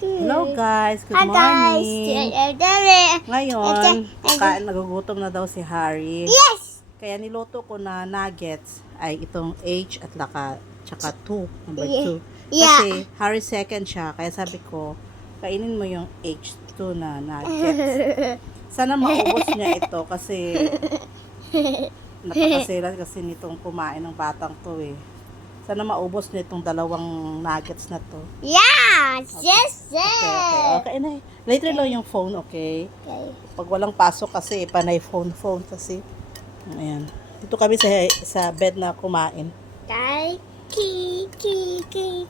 Hello guys, good Hi guys. morning. Ngayon, nagugutom na daw si Harry. Yes. Kaya niluto ko na nuggets ay itong H at tsaka 2, number 2. Yeah. Kasi Harry second siya, kaya sabi ko, kainin mo yung H2 na nuggets. Sana maubos niya ito kasi napakasilan kasi nitong kumain ng batang to eh. Sana maubos niya itong dalawang nuggets na to. Yeah. Okay. Yes. Okay na. Later lang yung phone, okay? Okay. Pag walang pasok kasi, panay phone kasi. Ayan. Dito kami sa bed na kumain.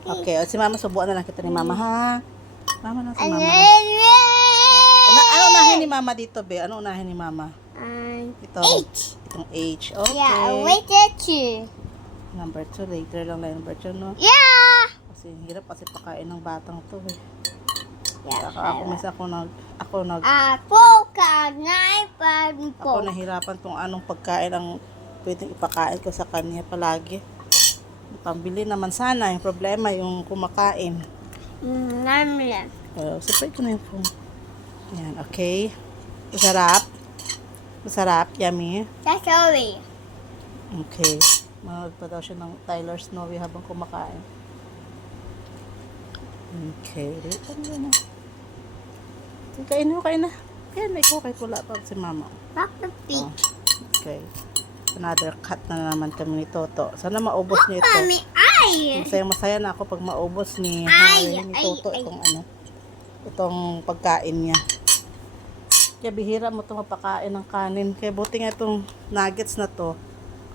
Okay, o, si Mama, subuan na lang kita ni Mama, ha? Mama na si Mama. Ano unahin ni Mama dito, be? Ano unahin ni Mama? H. Itong H. Okay. Yeah, wait at you. Number 2, later lang number 2, no? Yeah. Kasi hirap kasi pakain ng batang to, eh. Yeah. Ako nahirapan tong anong pagkain ang pwedeng ipakain ko sa kanya palagi. Pambili naman sana, yung problema yung kumakain. Separate ko na yung phone. Yan, okay. Masarap, yummy. That's all. Okay. Manood pa daw siya ng Tyler Snowy habang kumakain. Okay. Kain na. Kaya na ikaw kahit wala pa si Mama. Oh, okay. Another cut na naman kami ni Toto. Sana maubos niya ito. Masaya na ako pag maubos ni Harry, ni Toto itong pagkain niya. Kaya bihira mo ito mapakain ng kanin. Kaya buti nga itong nuggets na to,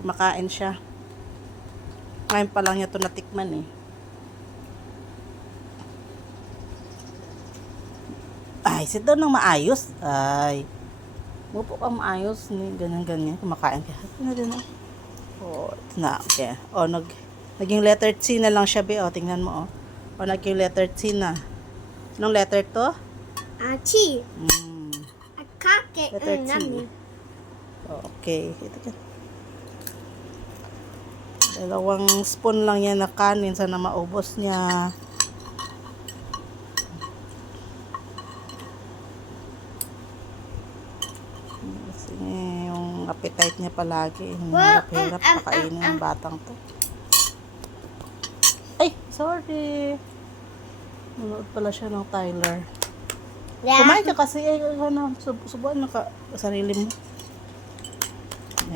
kumakain siya. Ngayon pa lang niya ito natikman eh. Ay, sit down ng maayos. Ay. Mupo ka maayos. Ganyan. Kumakain ka. Ano din oh. Oh, ito na. Okay. Oh, naging letter C na lang siya, be. Oh, tingnan mo, oh. Oh, naging letter C na. Anong letter to? T. Letter T. Oh, okay. Ito ka. Dalawang spoon lang yan na kanin. Sana maubos niya. Kasi yung appetite niya palagi. Hirap pakainin ng batang to. Ay, sorry. Nanood pala siya ng Tyler. Yeah. Kumain ka kasi. Subuan mo ka sarili mo.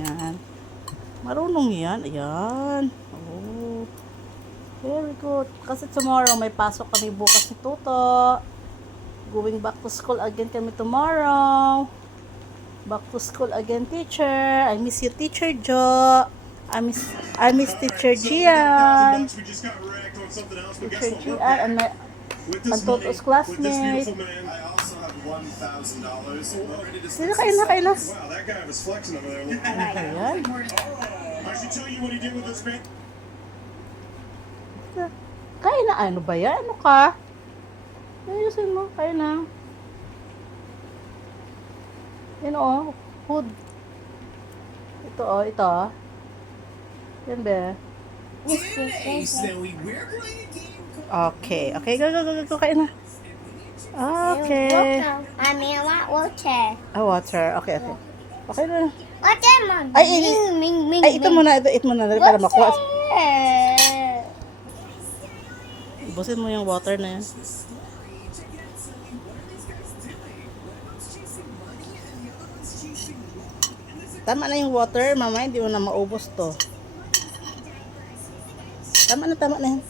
Yan. Marunong yan. Ayan. Oh. Very good. Kasi tomorrow may pasok kami bukas ni Toto. Going back to school again kami tomorrow. Back to school again, teacher. I miss you, Teacher Jo. I miss Teacher Gian. Teacher Gian and my Toto's classmate. Sino kain na? Ayan. Kain na, ano ba yan? Ano ka? Ayusin mo, kain na. Yan o, food. Ito o, ito. Yan ba? Okay, go, kain na. Okay. I want water. Water, okay. Okay na. Water, Mom. Ito muna para makuha. Ibusin mo yung water na yan. Tama na yung water, Mama, hindi mo na maubos to. Tama na yan.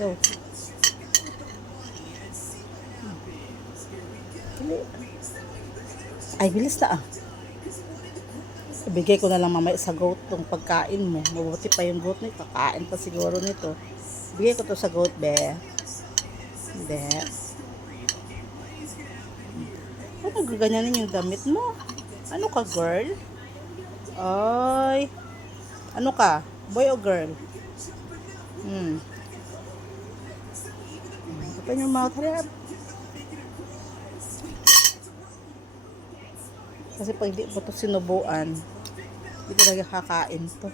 Go. Ay, bilis na ah. Ibigay ko na lang mamaya sa goat tong pagkain mo. Mabuti pa yung goat nito. Kakain pa siguro nito. Bigay ko to sa goat, be. Hindi. Ano gaganyanin yung damit mo? Ano ka, girl? Ay. Ano ka? Boy o girl? Open your mouth. Hurry up. Kasi pag di po ito sinubuan, hindi talaga kakain to.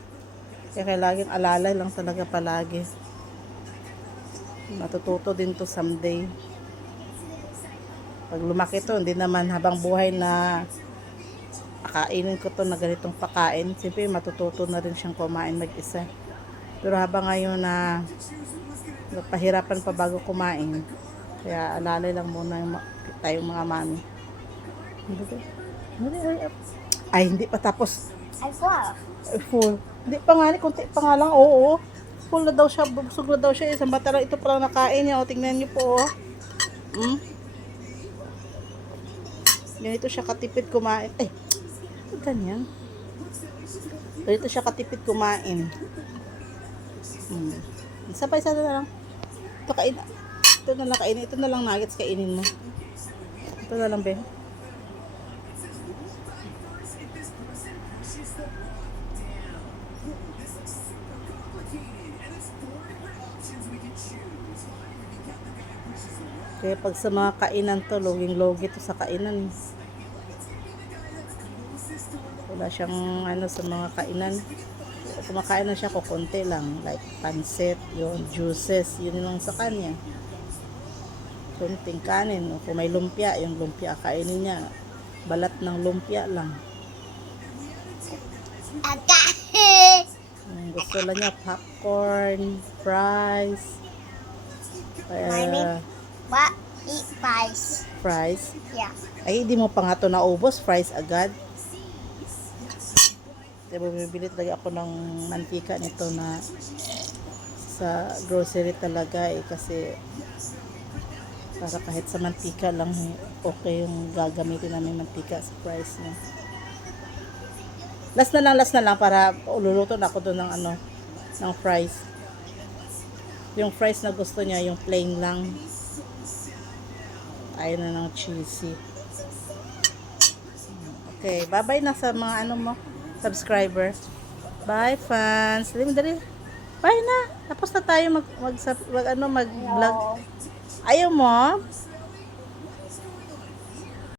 Kaya kailangan alalay lang talaga palagi. Matututo din to someday. Pag lumaki to, hindi naman habang buhay na pakainin ko to na ganitong pakain. Siyempre, matututo na rin siyang kumain mag-isa. Pero habang ngayon na pahirapan pa bago kumain, kaya alalay lang muna tayong mga mami. Ay, hindi pa tapos. I saw. Full. Hindi pa nga, kunti pa nga lang. Oo. Full na daw siya, busog na daw siya. Isang bata lang ito pa lang nakain niya. O, tingnan niyo po, oh. Ganito siya katipid kumain. Ay, ganyan. Ganito siya katipid kumain. Isa pa, isa na lang. Ito kain. Ito na lang kainin. Ito na lang nuggets kainin mo. Ito na lang, Ben. Kaya pag sa mga kainan to, loging-logi to sa kainan. Wala siyang ano sa mga kainan. Kumakain na siya kukunti lang. Like pancit, yung juices, yun lang sa kanya. Kunting kanin. O kung may lumpia, yung lumpia kainin niya. Balat ng lumpia lang. Gusto lang niya popcorn, fries. What? Eat fries. Fries. Yeah. Ay, hindi mo pa nga ito naubos. Fries agad. Diba, bibili talaga ako ng mantika nito na sa grocery talaga eh. Kasi para kahit sa mantika lang okay yung gagamitin namin mantika sa fries niya. Last na lang para ululuto na ako doon ng ano, ng fries. Yung fries na gusto niya, yung plain lang. Ayaw na ng cheesy. Okay, bye-bye na sa mga ano mo, subscriber. Bye, fans. Dali. Bye na. Tapos na tayo mag-vlog. Ayaw mo?